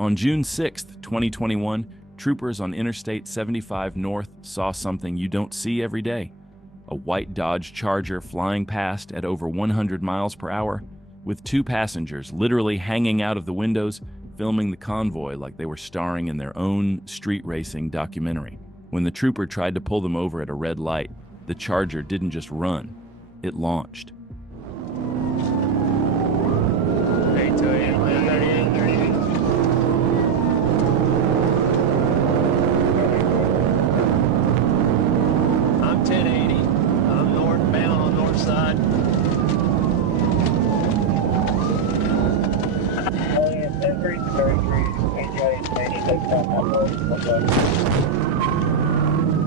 On June 6, 2021, troopers on Interstate 75 North saw something you don't see every day. A white Dodge Charger flying past at over 100 miles per hour, with two passengers literally hanging out of the windows, filming the convoy like they were starring in their own street racing documentary. When the trooper tried to pull them over at a red light, the Charger didn't just run, it launched. I'm 1080. I'm northbound on north side.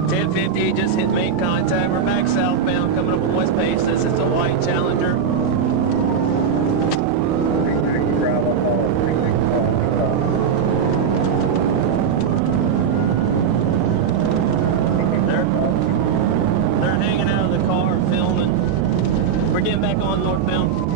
1050 just hit main contact. We're back southbound coming up on West Paces. It's a white Challenger. They're hanging out of the car filming. We're getting back on northbound.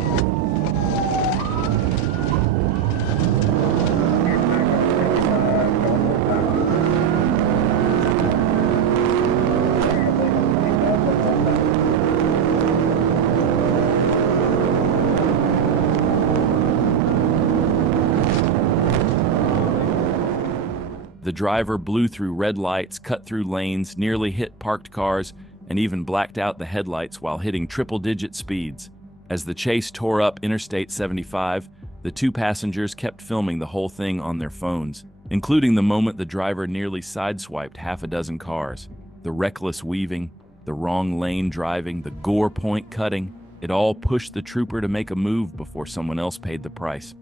The driver blew through red lights, cut through lanes, nearly hit parked cars, and even blacked out the headlights while hitting triple-digit speeds. As the chase tore up Interstate 75, the two passengers kept filming the whole thing on their phones, including the moment the driver nearly sideswiped half a dozen cars. The reckless weaving, the wrong lane driving, the gore point cutting, it all pushed the trooper to make a move before someone else paid the price.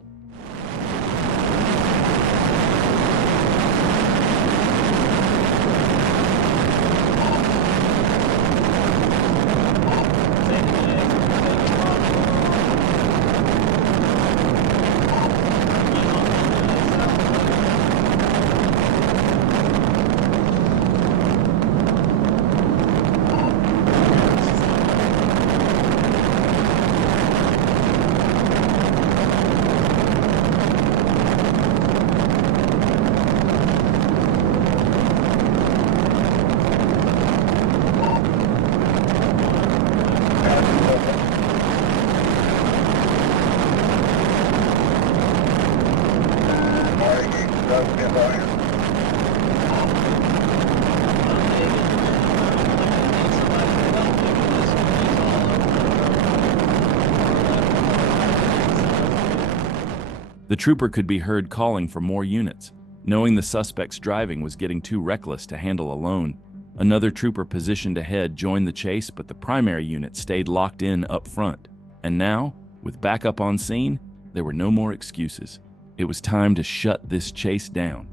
The trooper could be heard calling for more units, knowing the suspect's driving was getting too reckless to handle alone. Another trooper positioned ahead joined the chase, but the primary unit stayed locked in up front. And now, with backup on scene, there were no more excuses. It was time to shut this chase down.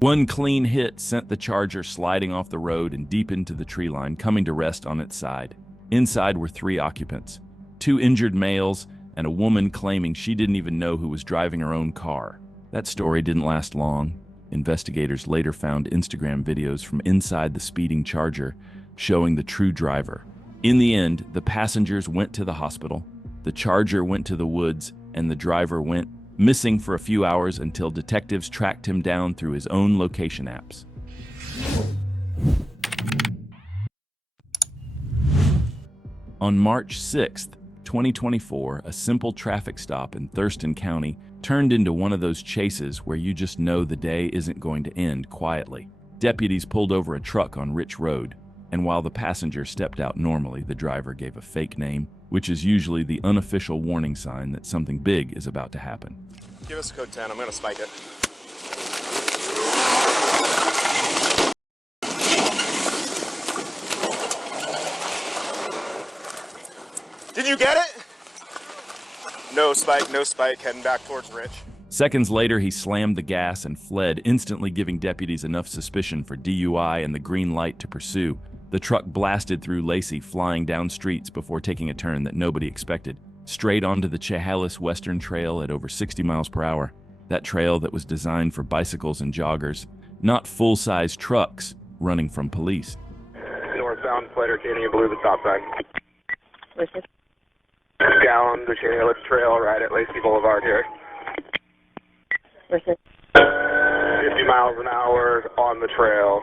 One clean hit sent the Charger sliding off the road and deep into the tree line, coming to rest on its side. Inside were 3 occupants, 2 injured males, and a woman claiming she didn't even know who was driving her own car. That story didn't last long. Investigators later found Instagram videos from inside the speeding Charger showing the true driver. In the end, the passengers went to the hospital, the Charger went to the woods, and the driver went missing for a few hours until detectives tracked him down through his own location apps. On March 6, 2024, a simple traffic stop in Thurston County turned into one of those chases where you just know the day isn't going to end quietly. Deputies pulled over a truck on Rich Road. And while the passenger stepped out normally, the driver gave a fake name, which is usually the unofficial warning sign that something big is about to happen. Give us code 10, I'm gonna spike it. Did you get it? No spike, heading back towards Rich. Seconds later, he slammed the gas and fled, instantly giving deputies enough suspicion for DUI and the green light to pursue. The truck blasted through Lacey, flying down streets before taking a turn that nobody expected, straight onto the Chehalis Western Trail at over 60 miles per hour. That trail that was designed for bicycles and joggers, not full-size trucks running from police. Northbound, Slater Canyon, blue, the stop sign. Listen. Down the Chehalis Trail, right at Lacey Boulevard here. Listen. 50 miles an hour on the trail.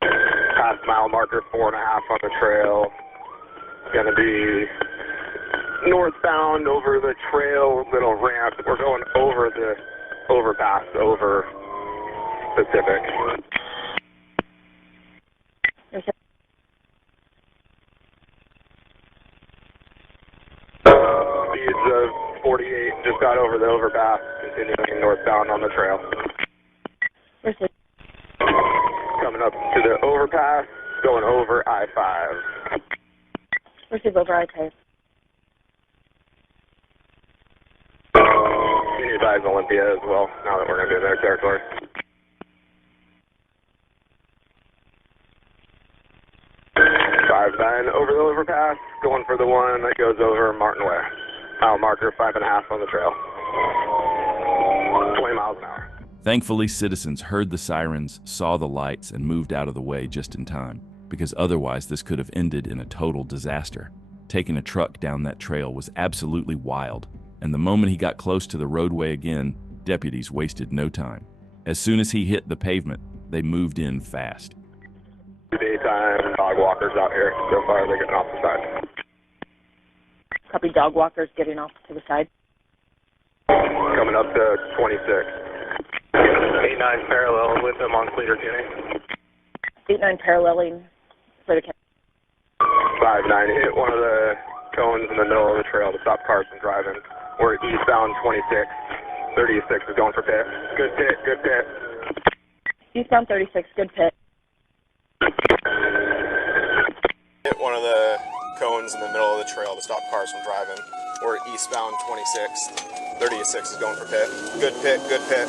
Past mile marker 4.5 on the trail. Gonna be northbound over the trail, little ramp. We're going over the overpass, over Pacific. Listen. Speeds of 48, just got over the overpass, continuing northbound on the trail. Listen. Coming up to the overpass, going over I-5. Receive over I-5. You need advise Olympia as well, now that we're going to be in their territory. Five 9 over the overpass, going for the one that goes over Martin Way. Mile marker 5.5 on the trail. 20 miles an hour. Thankfully, citizens heard the sirens, saw the lights, and moved out of the way just in time, because otherwise this could have ended in a total disaster. Taking a truck down that trail was absolutely wild, and the moment he got close to the roadway again, deputies wasted no time. As soon as he hit the pavement, they moved in fast. Daytime dog walkers out here. So far, they're getting off the side. Copy, dog walkers getting off to the side. Coming up to 26. 8-9 parallel with them on Slater Canyon. 8-9 paralleling Slater Canyon. 5-9 hit one of the cones in the middle of the trail to stop cars from driving. We're eastbound 26. 36 is going for pit. Good pit, good pit. Eastbound 36, good pit. Hit one of the cones in the middle of the trail to stop cars from driving. We're eastbound 26. 36 is going for pit. Good pit, good pit.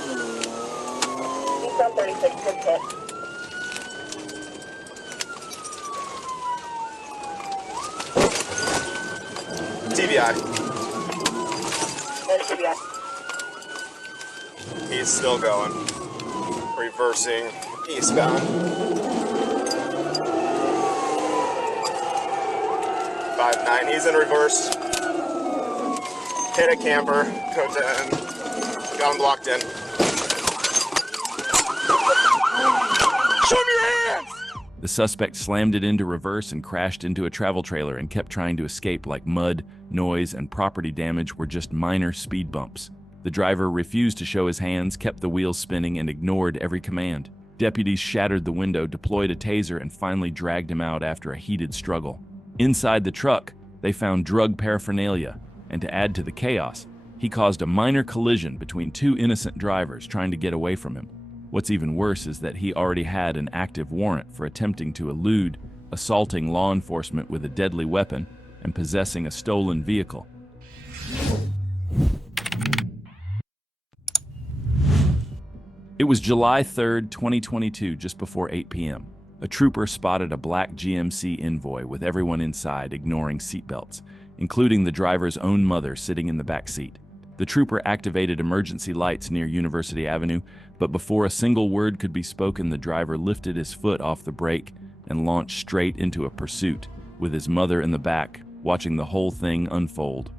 Eastbound 36, good pit. TBI. And TBI. He's still going. Reversing eastbound. 5-9, he's in reverse. Hit a camper, code 10. Got him blocked in. Show me your hands! The suspect slammed it into reverse and crashed into a travel trailer and kept trying to escape like mud, noise, and property damage were just minor speed bumps. The driver refused to show his hands, kept the wheels spinning, and ignored every command. Deputies shattered the window, deployed a taser, and finally dragged him out after a heated struggle. Inside the truck, they found drug paraphernalia, and to add to the chaos, he caused a minor collision between two innocent drivers trying to get away from him. What's even worse is that he already had an active warrant for attempting to elude, assaulting law enforcement with a deadly weapon, and possessing a stolen vehicle. It was July 3rd, 2022, just before 8 p.m. A trooper spotted a black GMC Envoy with everyone inside ignoring seatbelts, including the driver's own mother sitting in the back seat. The trooper activated emergency lights near University Avenue, but before a single word could be spoken, the driver lifted his foot off the brake and launched straight into a pursuit, with his mother in the back, watching the whole thing unfold.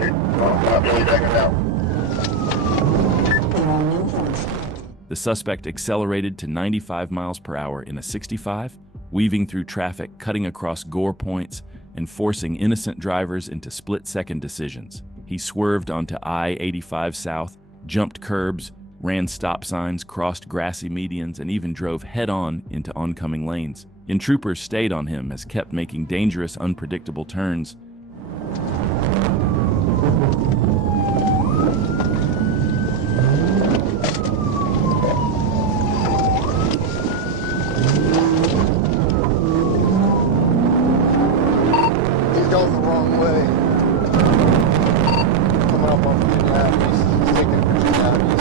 Roger. Billy backing out. The suspect accelerated to 95 miles per hour in a 65, weaving through traffic, cutting across gore points, and forcing innocent drivers into split-second decisions. He swerved onto I-85 South, jumped curbs, ran stop signs, crossed grassy medians, and even drove head-on into oncoming lanes. And troopers stayed on him as kept making dangerous, unpredictable turns. He's going the wrong way. Coming up on Fleet Avenue. He's taking Fleet Avenue.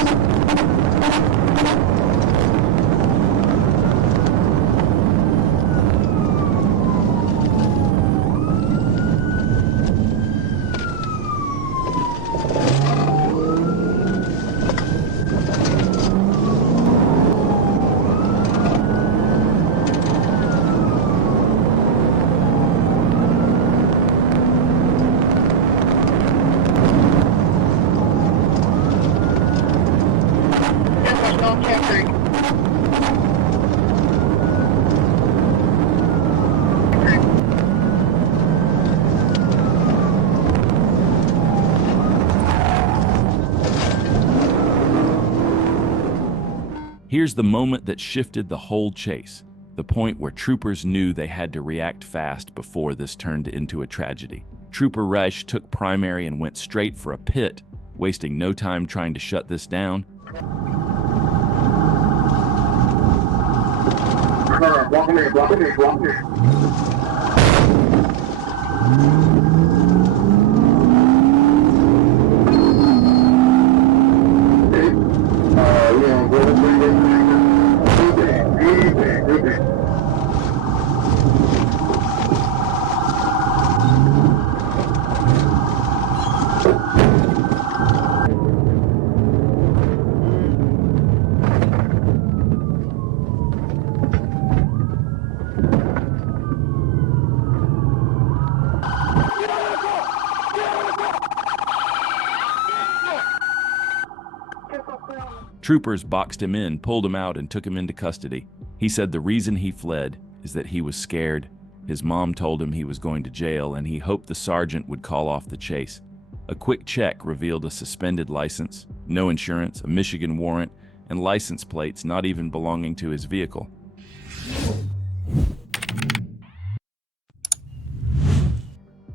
Here's the moment that shifted the whole chase, the point where troopers knew they had to react fast before this turned into a tragedy. Trooper Reich took primary and went straight for a pit, wasting no time trying to shut this down. Block me. Troopers boxed him in, pulled him out, and took him into custody. He said the reason he fled is that he was scared. His mom told him he was going to jail, and he hoped the sergeant would call off the chase. A quick check revealed a suspended license, no insurance, a Michigan warrant, and license plates not even belonging to his vehicle.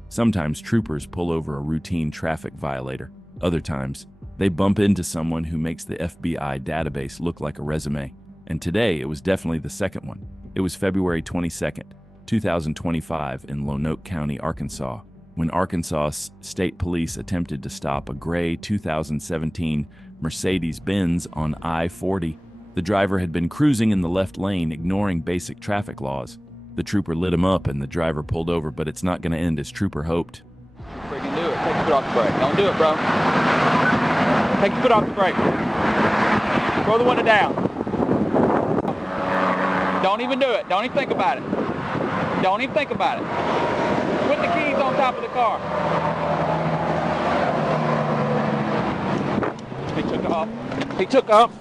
Sometimes troopers pull over a routine traffic violator. Other times, they bump into someone who makes the FBI database look like a resume. And today, it was definitely the second one. It was February 22nd, 2025 in Lonoke County, Arkansas, when Arkansas State Police attempted to stop a gray 2017 Mercedes-Benz on I-40. The driver had been cruising in the left lane, ignoring basic traffic laws. The trooper lit him up and the driver pulled over, but it's not going to end as trooper hoped. Freaking do it. Take your foot off the brake. Don't do it, bro. Take your foot off the brake. Throw the window down. Don't even do it. Don't even think about it. Don't even think about it. Put the keys on top of the car. He took off. He took off.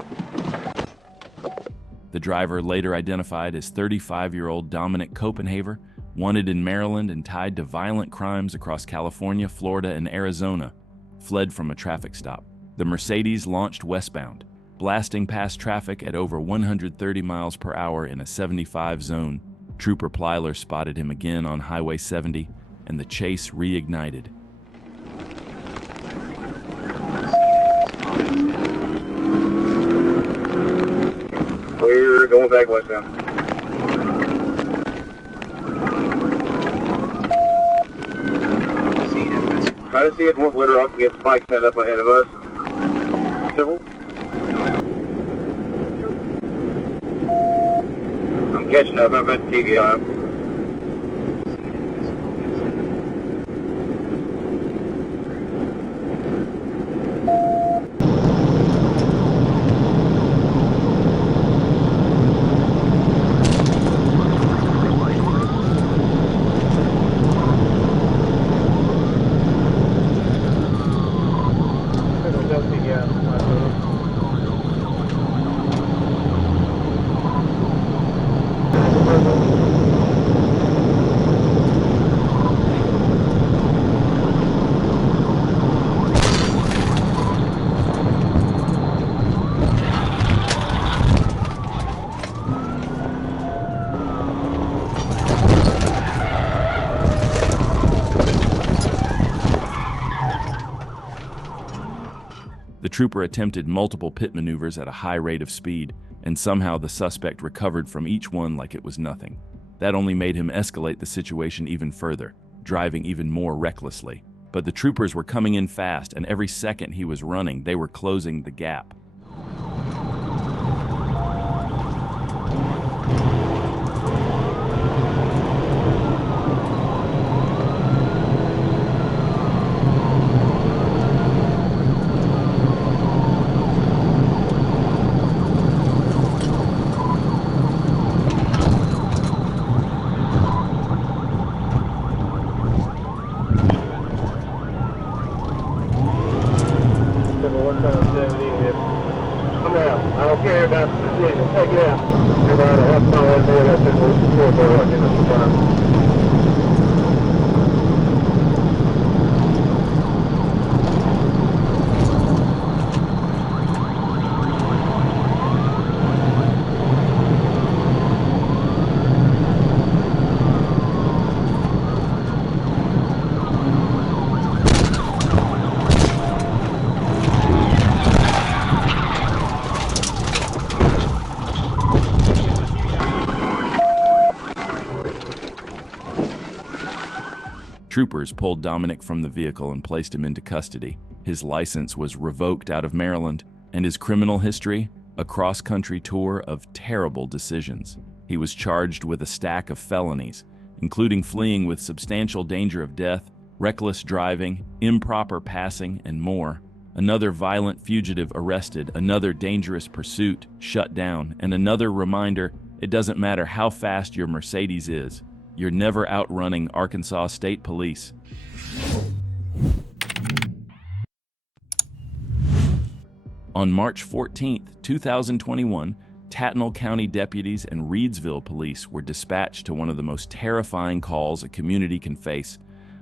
The driver, later identified as 35-year-old Dominic Copenhaver, wanted in Maryland and tied to violent crimes across California, Florida, and Arizona, fled from a traffic stop. The Mercedes launched westbound, blasting past traffic at over 130 miles per hour in a 75 zone. Trooper Plyler spotted him again on Highway 70, and the chase reignited. We're going back westbound. Try to see it won't litter off and get spikes set up ahead of us. Civil. I'm catching up. I've got the TV on. The trooper attempted multiple pit maneuvers at a high rate of speed, and somehow the suspect recovered from each one like it was nothing. That only made him escalate the situation even further, driving even more recklessly. But the troopers were coming in fast, and every second he was running, they were closing the gap. I don't care about the decision. Take it out. Everybody have to know that boy that's in the floor in the front. Troopers pulled Dominic from the vehicle and placed him into custody. His license was revoked out of Maryland, and his criminal history, a cross-country tour of terrible decisions. He was charged with a stack of felonies, including fleeing with substantial danger of death, reckless driving, improper passing, and more. Another violent fugitive arrested, another dangerous pursuit shut down, and another reminder it doesn't matter how fast your Mercedes is, you're never outrunning Arkansas State Police. On March 14, 2021, Tattnall County deputies and Reidsville police were dispatched to one of the most terrifying calls a community can face: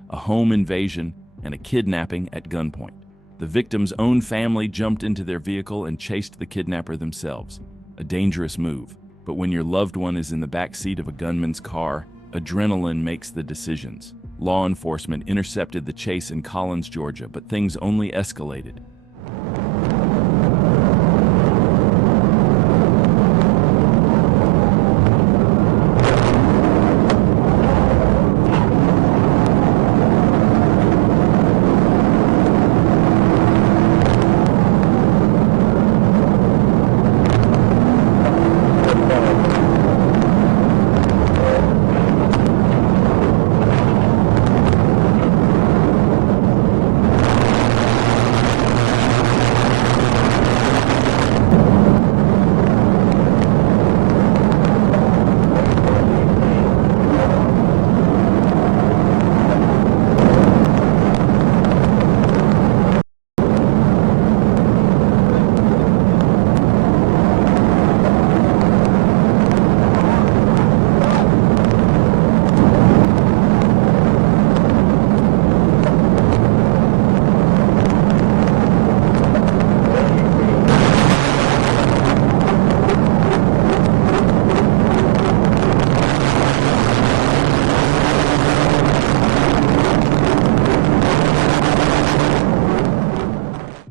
a home invasion and a kidnapping at gunpoint. The victim's own family jumped into their vehicle and chased the kidnapper themselves. A dangerous move, but when your loved one is in the back seat of a gunman's car, adrenaline makes the decisions. Law enforcement intercepted the chase in Collins, Georgia, but things only escalated.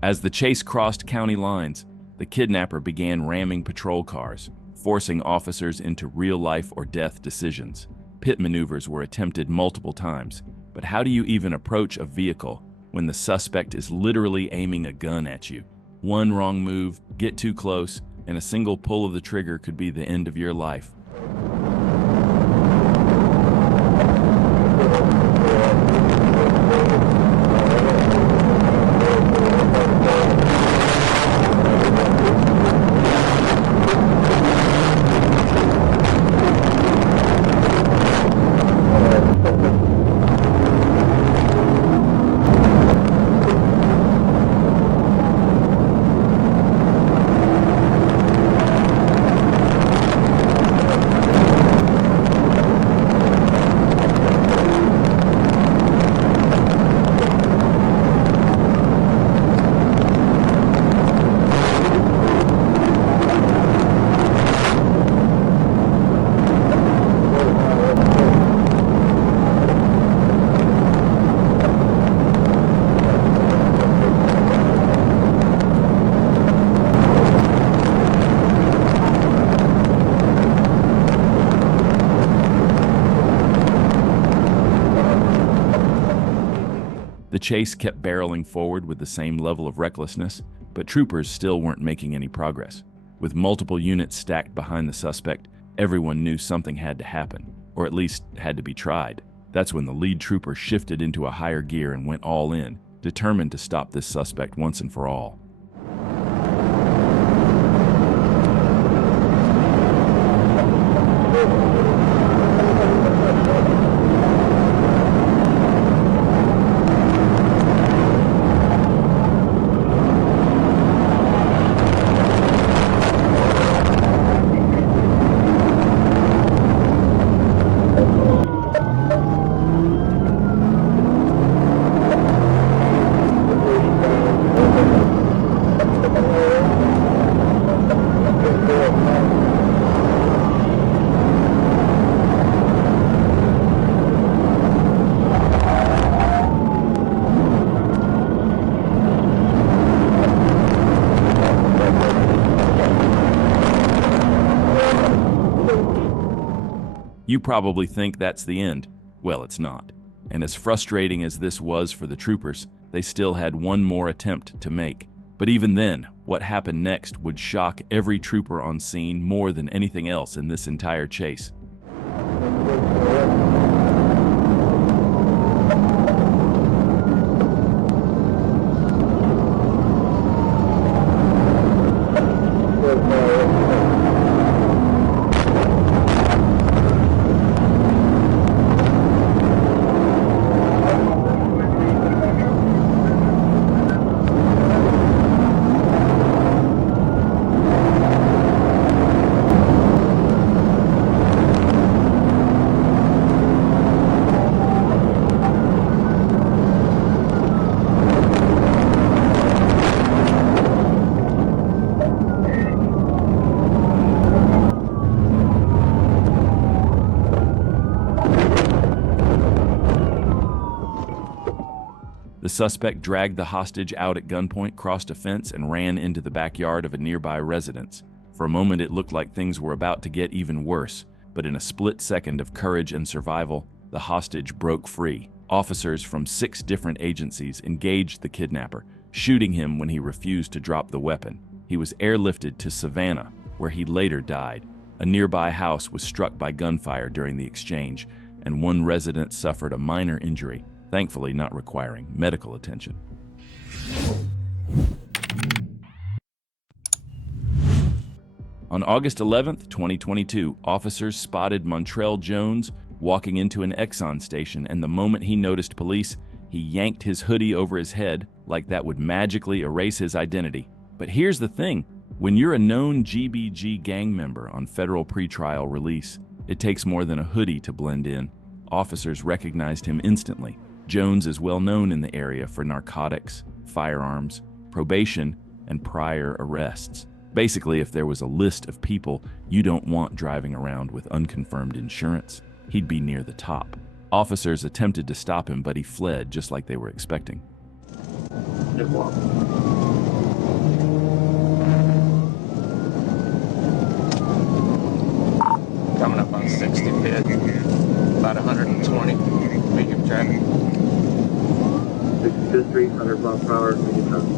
As the chase crossed county lines, the kidnapper began ramming patrol cars, forcing officers into real life or death decisions. Pit maneuvers were attempted multiple times, but how do you even approach a vehicle when the suspect is literally aiming a gun at you? One wrong move, get too close, and a single pull of the trigger could be the end of your life. chase kept barreling forward with the same level of recklessness, but troopers still weren't making any progress. With multiple units stacked behind the suspect, everyone knew something had to happen, or at least had to be tried. That's when the lead trooper shifted into a higher gear and went all in, determined to stop this suspect once and for all. You probably think that's the end. Well, it's not. And as frustrating as this was for the troopers, they still had one more attempt to make. But even then, what happened next would shock every trooper on scene more than anything else in this entire chase. The suspect dragged the hostage out at gunpoint, crossed a fence, and ran into the backyard of a nearby residence. For a moment, it looked like things were about to get even worse, but in a split second of courage and survival, the hostage broke free. Officers from 6 different agencies engaged the kidnapper, shooting him when he refused to drop the weapon. He was airlifted to Savannah, where he later died. A nearby house was struck by gunfire during the exchange, and one resident suffered a minor injury, thankfully not requiring medical attention. On August 11th, 2022, officers spotted Montrell Jones walking into an Exxon station, and the moment he noticed police, he yanked his hoodie over his head like that would magically erase his identity. But here's the thing, when you're a known GBG gang member on federal pretrial release, it takes more than a hoodie to blend in. Officers recognized him instantly. Jones is well known in the area for narcotics, firearms, probation, and prior arrests. Basically, if there was a list of people you don't want driving around with unconfirmed insurance, he'd be near the top. Officers attempted to stop him, but he fled just like they were expecting. Coming up on 65th, about 120, medium traffic. 65th Street, 100 miles per hour, medium traffic.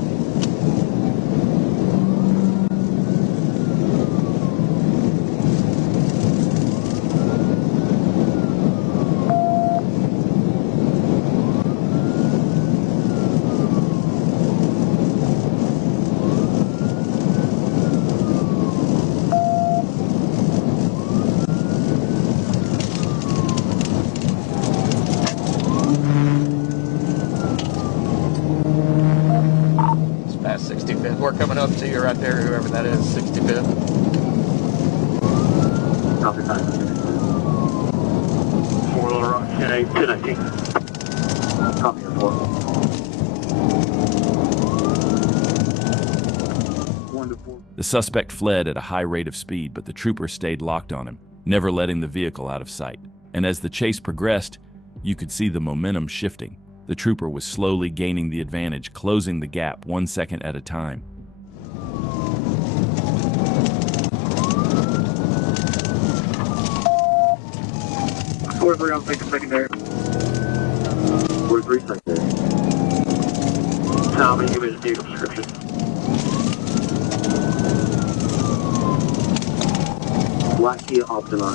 We're coming up to you right there, whoever that is, 65th. Copy time. 4 Little Rock, 10-8, 10-19. Copy your 4. 1 to 4. The suspect fled at a high rate of speed, but the trooper stayed locked on him, never letting the vehicle out of sight. And as the chase progressed, you could see the momentum shifting. The trooper was slowly gaining the advantage, closing the gap 1 second at a time. 43 on secondary. 43 secondary. Tommy, give me the vehicle description. Black Kia Optima.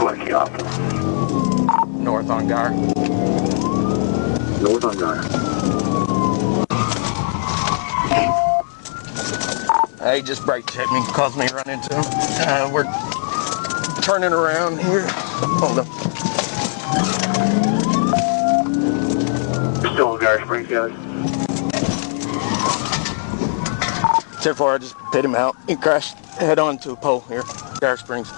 Black Kia Optima. North on Guyer. North on Guyer. Hey, just brake checked me, caused me to run into him. We're turning around here. Hold on. Still on Guyer Springs, guys. 10-4, I just hit him out. He crashed head on to a pole here, Guyer Springs.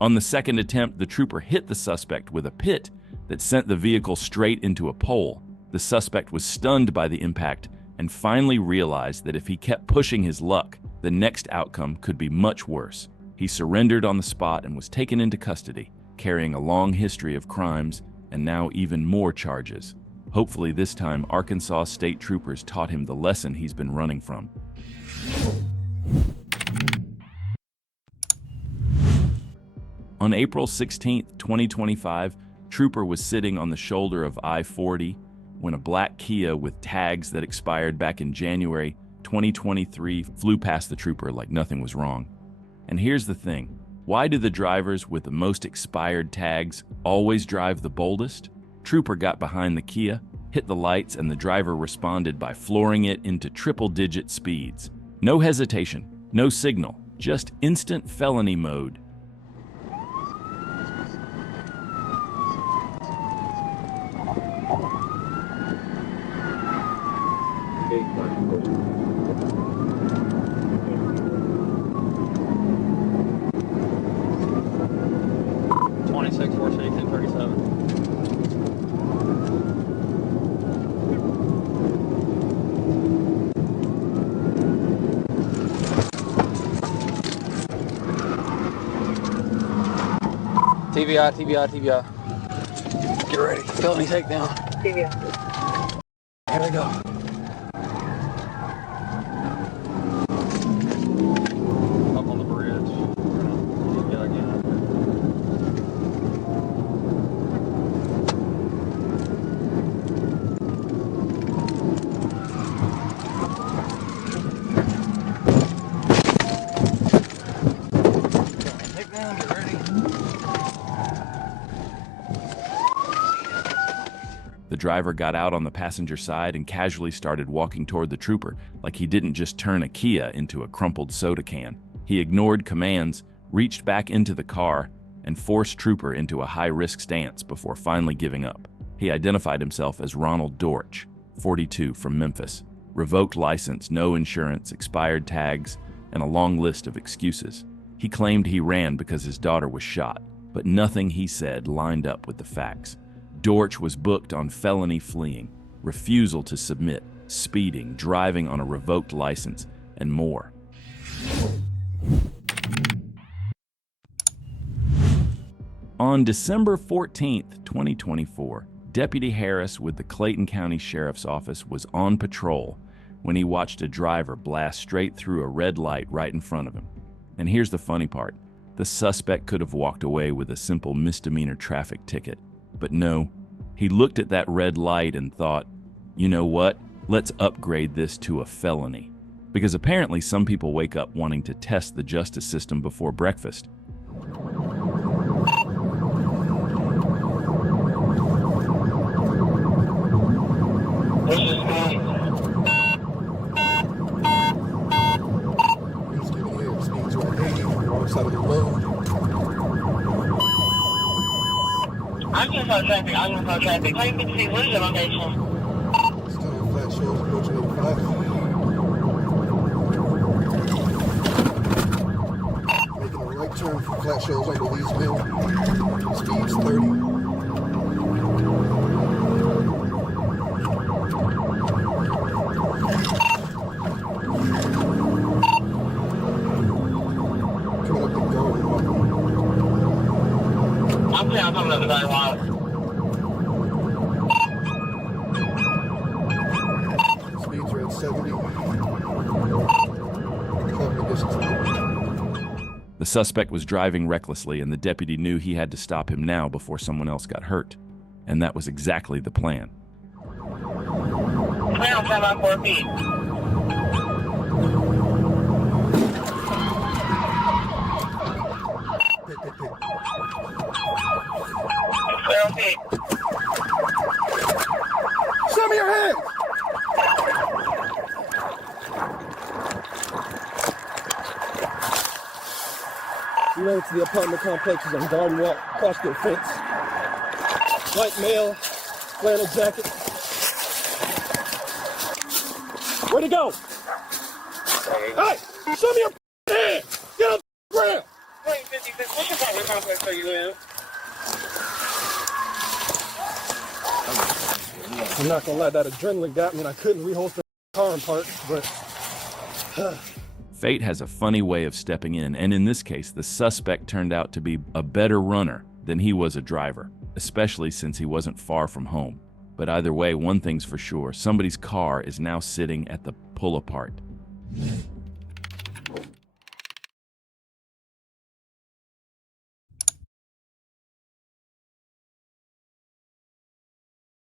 On the second attempt, the trooper hit the suspect with a pit that sent the vehicle straight into a pole. The suspect was stunned by the impact and finally realized that if he kept pushing his luck, the next outcome could be much worse. He surrendered on the spot and was taken into custody, carrying a long history of crimes and now even more charges. Hopefully this time, Arkansas state troopers taught him the lesson he's been running from. On April 16, 2025, Trooper was sitting on the shoulder of I-40 when a black Kia with tags that expired back in January 2023 flew past the trooper like nothing was wrong. And here's the thing, why do the drivers with the most expired tags always drive the boldest? Trooper got behind the Kia, hit the lights, and the driver responded by flooring it into triple-digit speeds. No hesitation, no signal, just instant felony mode. TBI, TBI, TBI. Get ready. Felony takedown. TBI. Here we go. Up on the bridge. TBI again. Takedown, get ready. The driver got out on the passenger side and casually started walking toward the trooper like he didn't just turn a Kia into a crumpled soda can. He ignored commands, reached back into the car, and forced Trooper into a high-risk stance before finally giving up. He identified himself as Ronald Dortch, 42, from Memphis. Revoked license, no insurance, expired tags, and a long list of excuses. He claimed he ran because his daughter was shot, but nothing he said lined up with the facts. Dortch was booked on felony fleeing, refusal to submit, speeding, driving on a revoked license, and more. On December 14, 2024, Deputy Harris with the Clayton County Sheriff's Office was on patrol when he watched a driver blast straight through a red light right in front of him. And here's the funny part. The suspect could have walked away with a simple misdemeanor traffic ticket. But no, he looked at that red light and thought, you know what, let's upgrade this to a felony. Because apparently some people wake up wanting to test the justice system before breakfast. This is me. He's getting here. Speeds are 80 on the wrong side of the road. I'm just on traffic. I'm just on traffic. 550, what is your location? Still in flat shows, approaching 85. Making a right turn from flat shows onto Lee's Mill. Speeds 30. Coming up the Golden. I'm coming up the very wild. Speeds are at 70. Covering distance. The suspect was driving recklessly, and the deputy knew he had to stop him now before someone else got hurt. And that was exactly the plan. Clear on 10 by 4 feet. Clear on feet. Show me your hands! You know, it's the apartment complexes on Garden Walk, across the fence. White male, flannel jacket. Where'd he go? Hey, show me your hand! Get on the ground! Wait, 56, what's the apartment complex are you in? I'm not gonna lie, that adrenaline got me and I couldn't reholster the car in park, but... Fate has a funny way of stepping in, and in this case, the suspect turned out to be a better runner than he was a driver, especially since he wasn't far from home. But either way, one thing's for sure, somebody's car is now sitting at the pull-apart.